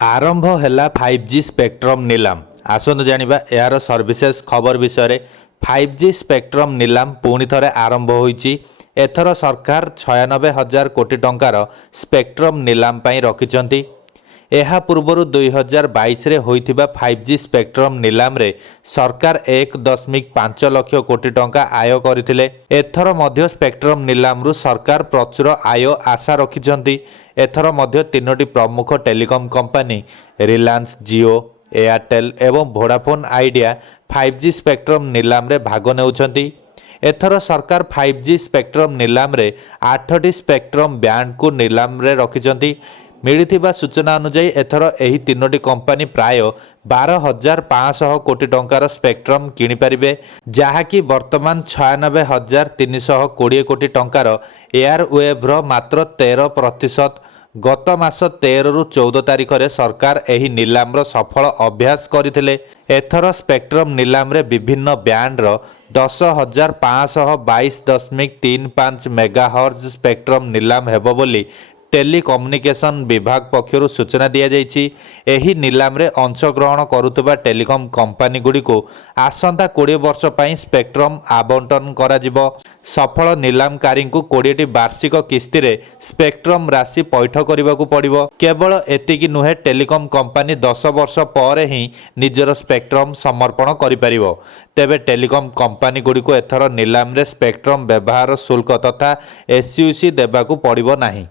आरंभ है 5G spectrum नीलाम। आसतु जानिबा यार सर्विसेस खबर विषय 5G स्पेक्ट्रम नीलाम पुणी थरे आरंभ होईची। एथर सरकार 96,000 कोटी टंकार स्पेक्ट्रम नीलाम पाई रखिचंती। ଏହା ପୂର୍ବରୁ 2022ରେ ହୋଇଥିବା 5G ସ୍ପେକ୍ଟ୍ରମ୍ ନିଲାମରେ ସରକାର 1.5 ଲକ୍ଷ କୋଟି ଟଙ୍କା ଆୟ କରିଥିଲେ। ଏଥର ମଧ୍ୟ ସ୍ପେକ୍ଟ୍ରମ୍ ନିଲାମରୁ ସରକାର ପ୍ରଚୁର ଆୟ ଆଶା ରଖିଛନ୍ତି। ଏଥର ମଧ୍ୟ ତିନୋଟି ପ୍ରମୁଖ telecom company Reliance Jio, Airtel ଏବଂ ଭୋଡାଫୋନ୍ ଆଇଡିଆ 5G ସ୍ପେକ୍ଟ୍ରମ୍ ନିଲାମରେ ଭାଗ ନେଉଛନ୍ତି। ଏଥର ସରକାର 5G ସ୍ପେକ୍ଟ୍ରମ୍ ନିଲାମରେ 8ଟି ସ୍ପେକ୍ଟ୍ରମ୍ ବ୍ୟାଣ୍ଡକୁ ନିଲାମରେ ରଖିଛନ୍ତି। ମିଳିଥିବା ସୂଚନା ଅନୁଯାୟୀ ଏଥର ଏହି ତିନୋଟି କମ୍ପାନୀ ପ୍ରାୟ 12,500 କୋଟି ଟଙ୍କାର ସ୍ପେକ୍ଟ୍ରମ୍ କିଣିପାରିବେ, ଯାହାକି ବର୍ତ୍ତମାନ 96,320 କୋଟି ଟଙ୍କାର ଏୟାରୱେଭ୍ର ମାତ୍ର 13%। ଗତ ମାସ 13ରୁ 14 ତାରିଖରେ ସରକାର ଏହି ନିଲାମର ସଫଳ ଅଭ୍ୟାସ କରିଥିଲେ। ଏଥର ସ୍ପେକ୍ଟ୍ରମ୍ ନିଲାମରେ ବିଭିନ୍ନ ବ୍ୟାଣ୍ଡର 10,522.35 ମେଗାହର୍ଜ ସ୍ପେକ୍ଟ୍ରମ୍ ନିଲାମ ହେବ ବୋଲି टेलीकम्युनिकेशन विभाग पक्षर सूचना दि जाइछि। एही निलामरे अंशग्रहण करुवा टेलीकम कंपनी गुड़ी को आसंता 20 वर्ष पर स्पेक्ट्रम आवंटन करा जिवो। सफल निलामकारी को 20टी वार्षिक किस्ती रे स्पेक्ट्रम राशि पैठ करने को पड़िबो। केवल एतिकी नुहे, टेलीकम कंपनी 10 वर्ष पर ही निजर स्पेक्ट्रम समर्पण करिपारिबो। तेबे टेलीकम कंपनी गुड़ी को एथर निलाम रे स्पेक्ट्रम व्यवहार शुल्क तथा एसयूसी देबाकू पड़िबो नाही।